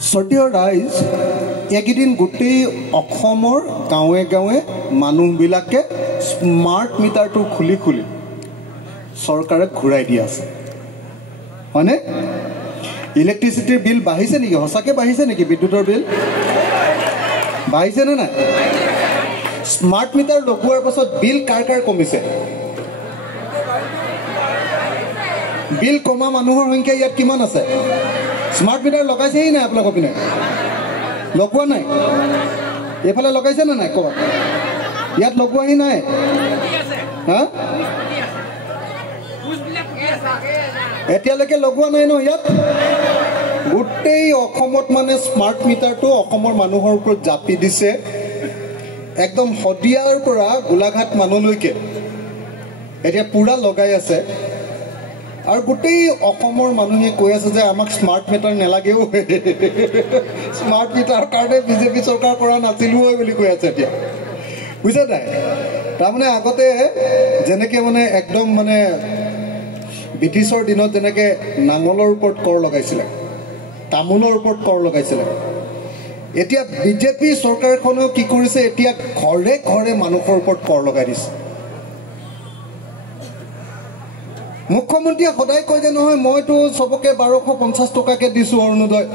Sortier Rise, Egidin Guti, Okomor, Gawe Gawe, Manu Bilake, Smart Meter to Kulikuli. Sorkare Kuraidias. One electricity bill Bahisani, Hosake Bahisani, Bidutor bill Bahisana. Smart meter Lokuar Pasot bill Karkar Commission. Bill Koma Manuhor Winke yet Kimanase. Smart meter location in Aplacopine. Loquana. If a location and I call yet Loquina. Huh? Etialake Loquana no yet. Good day or commot man smart meter to or common Manuhor could Japi dise. একদম হদিয়াৰ পৰা গোলাঘাট মানলৈকে এতিয়া পুৰা লগাই আছে আৰু গোটেই অসমৰ মানুহে কৈ আছে যে আমাক স্মাৰ্ট মিটাৰ নেলাগেও স্মাৰ্ট মিটাৰ কাৰণে বিজেপি চৰকাৰ কৰা নাছিলো বুলি কৈ আছে এতিয়া বুঝা নাই তাৰমানে আগতে যেনেকে মানে একদম মানে ব্ৰিটিছৰ দিনত যেনেকে নাঙলৰ ওপৰত কৰ লগাইছিল তামুলৰ ওপৰত কৰ লগাইছিল এতিয়া বিজেপি সৰকাৰখনো কি কৰিছে এতিয়া ঘৰে ঘৰে মানুহৰ ওপৰত কৰ লগাই দিছে মুখ্যমন্ত্ৰী সদায় কয় যে নহয় মইতো সবকে 1250 টকাকে দিছো অৰুণোদয়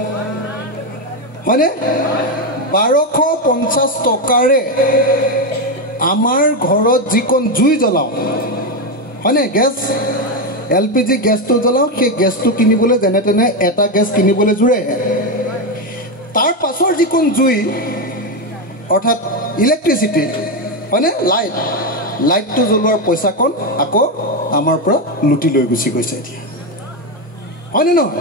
মানে 1250 টকাৰে আমাৰ ঘৰত যিকোন জুই জ্বলাও মানে গ্যাস এলপিজি গ্যাসটো জ্বলাও সেই গ্যাসটো কিনিবলৈ যেনে তেনে এটা গ্যাস কিনিবলৈ জুৰে তাৰ পাছৰ যিকোন জুই অৰ্থাৎ ইলেক্ট্ৰিসিটি মানে লাইটটো জ্বলোৱাৰ পইচা কোন আকৌ আমাৰ পৰা লুটি লৈ গুছি গৈছে এতিয়া হয়নে নহয়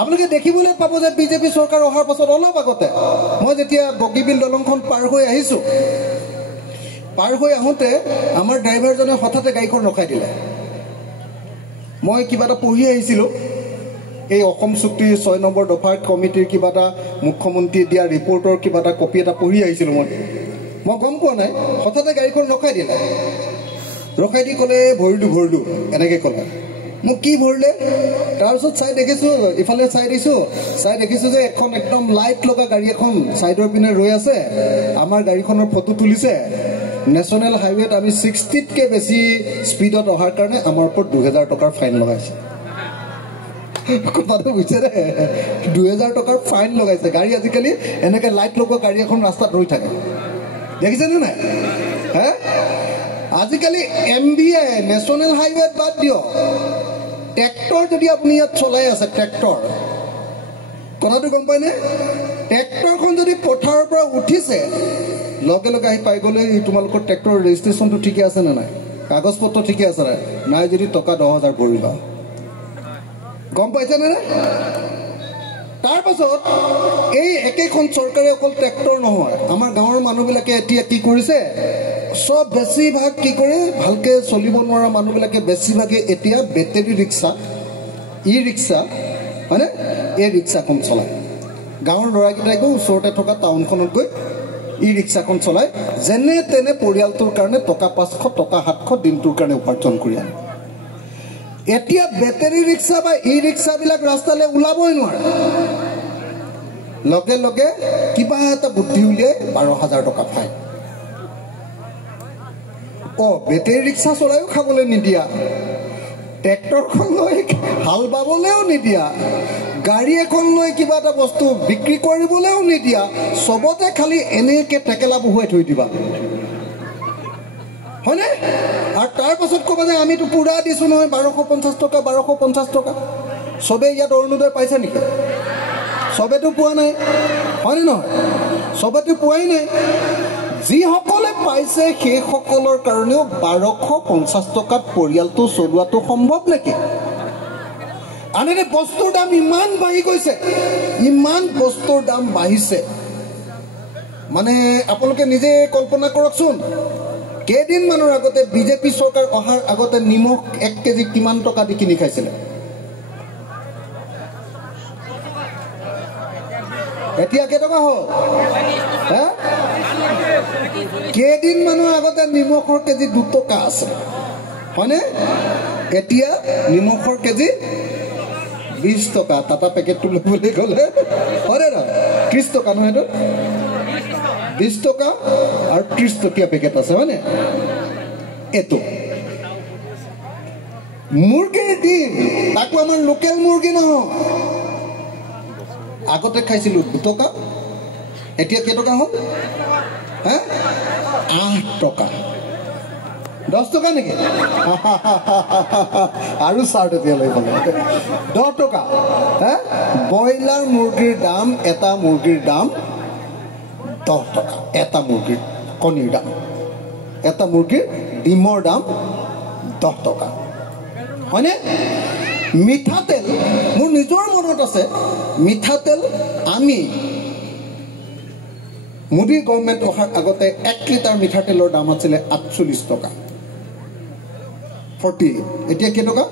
আপোনালোকে দেখিবলৈ পাব যে বিজেপি চৰকাৰ অহাৰ পাছত অলপ আগতে মই যেতিয়া বগীবিল দলংখন পাৰ হৈ আহিছো পাৰ হৈ আহোতে আমাৰ ড্ৰাইভাৰজনে হঠাতে গাড়ীখন ৰখাই দিলে মই কিবা এটা পঢ়ি আহিছিলো এই অসম চুক্তিৰ 6 নম্বৰ দফাৰ কমিটিৰ কিবাটা মুখ্যমন্ত্ৰী দিয়া ৰিপৰ্টৰ কিবাটা কপি এটা পঢ়ি আহিছিল মই গম পোৱা নাই হঠাতে গাড়ীখন ৰখাই দি কলে ভৰিলো এনেকৈ কলে মোক কি ভৰিলে তাৰপিছত চাই দেখিছো ইফালে চাই দেখিছো যে এখন একদম লাইট লগা গাড়ী এখন সাইডৰ পিনে ৰৈ আছে আমাৰ গাড়ীখনৰ ফটো তুলিছে নেশনাল হাইৱেত আমি 60 কে বেছি স্পিডত অহাৰ কাৰণে আমাৰ ওপৰত 2000 টকাৰ ফাইন লগাইছে কথাটো বুজিছে 2000 টকাৰ ফাইন লগাইছে গাড়ী আজিকালি এনেকৈ লাইট লগা গাড়ী এখন ৰাস্তাত ৰৈ থাকে দেখিছে নে নাই হে আজিকালি এমবিএ নেশনাল হাইৱেত বাদ দিও ট্ৰেক্টৰ যদি আপুনি ইয়াত চলাই আছে ট্ৰেক্টৰ কথাটো গম পায় নে ট্ৰেক্টৰখন যদি পথাৰৰ পৰা উঠিছে লগে লগে আহি পাই গলে তোমালোকৰ ট্ৰেক্টৰ ৰেজিষ্ট্ৰেচনটো ঠিকে আছে নে নাই কাগজ পত্ৰ ঠিকে আছে নাই যদি টকা 10000 ভৰিবা গম পাইছে নে তাৰ পাছত এই একেখন চৰকাৰে অকল ট্ৰেক্টৰ নহয় আমাৰ গাঁৱৰ মানুহবিলাকে এতিয়া কি কৰিছে সব বেছিভাগ কি কৰে ভালকে চলিব নোৱাৰা মানুহবিলাকে বেছিভাগে এতিয়া বেটাৰী ৰিক্সা ই ৰিক্সা মানে এই ৰিক্সাখন চলায় গাঁৱৰ ল'ৰাকেইটাই গৈ ওচৰতে থকা টাউনখনত গৈ ই ৰিক্সাখন চলায় যেনে তেনে পৰিয়ালটোৰ কাৰণে টকা 500 টকা 700 দিনটোৰ কাৰণে উপাৰ্জন কৰি আনে এতিয়া বেটাৰী ৰিক্সা বা ই ৰিক্সাবিলাক ৰাস্তালৈ ওলাবই নোৱাৰে লগে লগে কিবা এটা বুদ্ধি উলিয়াই 12000 টকা ফাইন বেটাৰী ৰিক্সা চলায়ও খাবলৈ নিদিয়া ট্ৰেক্টৰখন লৈ হাল বাবলৈও নিদিয়া গাড়ী এখন লৈ কিবা এটা বস্তু বিক্ৰী কৰিবলৈও নিদিয়া সবতে খালি এনেকে টেকেলা বহুৱাই থৈ দিবা হয়নে আৰু তাৰ পাছত ক'ব যে আমিতো পুৰা দিছো নহয় 1250 টকা সবে ইয়াত অৰুণোদয় পাইছে নেকি সবেতো পোৱা নাই হয়নে নহয় সবেতো পোৱাই নাই যিসকলে পাইছে সেই সকলৰ কাৰণেও 1250 টকাত পৰিয়ালটো চলোৱাটো সম্ভৱ নেকি আনহাতে বস্তুৰ দাম ইমান বাঢ়ি গৈছে ইমান বস্তুৰ দাম বাঢ়িছে মানে আপোনালোকে নিজে কল্পনা কৰকচোন কেইদিনমানৰ আগতে বিজেপি চৰকাৰ অহাৰ আগতে নিমখ 1 কেজি কিমান টকা দি কিনি খাইছিল এতিয়া কেই টকা হ'ল হা কেইদিনমানৰ আগতে নিমখৰ কেজি 2 টকা আছে হয়নে এতিয়া নিমখৰ কেজি 20 টকা টাটা পেকেটটো ল'বলৈ গ'লে হয়নে নহয় 30 টকা নহয় এইটো 20 টকা আৰু 30 টকীয়া পেকেট আছে হয়নে এইটো মুৰ্গীৰ ডিম তাকো আমাৰ লোকেল মুৰ্গী নহয় আগতে খাইছিলোঁ 2 টকা এতিয়া কেই টকা হ'ল হা 8 টকা 10 টকা নেকি আৰু চাৰ্ট এতিয়া লৈ গ'লে 10 টকা হা ব্ৰইলাৰ মুৰ্গীৰ দাম এটা মুৰ্গীৰ দাম 10 টকা এটা মুৰ্গীৰ কণীৰ দাম এটা মুৰ্গীৰ ডিমৰ দাম 10 টকা হয়নে মিঠাতেল মোৰ নিজৰ মনত আছে মিঠাতেল আমি মোদী গভৰ্ণমেণ্ট অহাৰ আগতে 1 লিটাৰ মিঠাতেলৰ দাম আছিলে 48 টকা 40 এতিয়া কেই টকা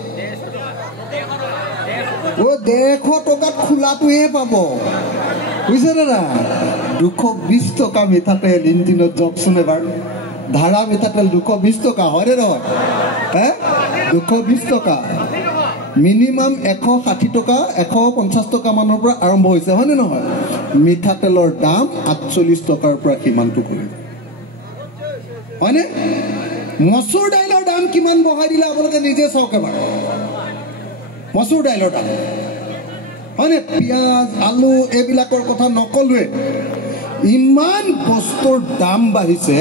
150 টকাত খোলাটোহে পাব বুজিছে না 220 টকা মিঠাতেল ইঞ্জিনত যাওকচোন এবাৰ ধাৰা মিঠাতেল 220 টকা হয়নে নহয় হে 220 টকা মিনিমাম 160 টকা 150 টকা মানৰ পৰা আৰম্ভ হৈছে হয়নে নহয় মিঠাতেলৰ দাম 48 টকাৰ পৰা কিমানটো কৰিব হয়নে মসুৰ দাইলৰ দাম কিমান বঢ়াই দিলে আপোনালোকে নিজে চাওক এবাৰ মসুৰ দাইলৰ দাম হয়নে পিয়াজ আলু এইবিলাকৰ কথা নকলোৱে ইমান বস্তুৰ দাম বাঢ়িছে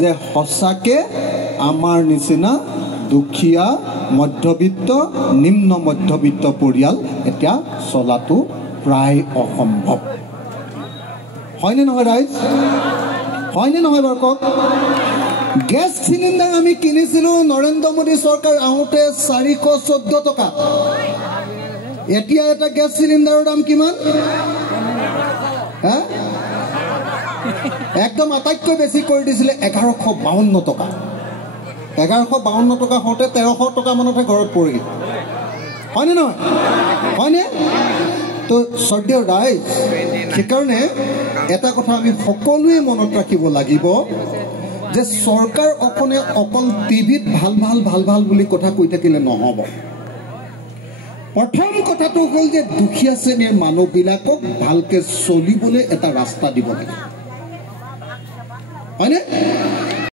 যে সঁচাকে আমাৰ নিচিনা দুখীয়া মধ্যবিত্ত নিম্ন মধ্যবিত্ত পৰিয়াল এতিয়া চলাটো প্ৰায় অসম্ভৱ হয়নে নহয় ৰাইজ হয়নে নহয় বাৰু কওক গেছ চিলিণ্ডাৰ আমি কিনিছিলোঁ নৰেন্দ্ৰ মোদী চৰকাৰ আহোঁতে 414 টকা এতিয়া এটা গেছ চিলিণ্ডাৰৰ দাম কিমান হা একদম আটাইতকৈ বেছি কৰি দিছিলে 1152 টকা 1152 টকা হওঁতে 1300 টকা মানতহে ঘৰত পৰি হয়নে নহয় হয়নে তো শ্ৰদ্ধেয় ৰাইজ সেইকাৰণে এটা কথা আমি সকলোৱে মনত ৰাখিব লাগিব যে চৰকাৰ অকল টিভিত ভাল ভাল ভাল ভাল বুলি কথা কৈ থাকিলে নহ'ব প্ৰথম কথাটো হ'ল যে দুখীয়া শ্ৰেণীৰ মানুহবিলাকক ভালকৈ চলিবলৈ এটা ৰাস্তা দিব লাগে হয়নে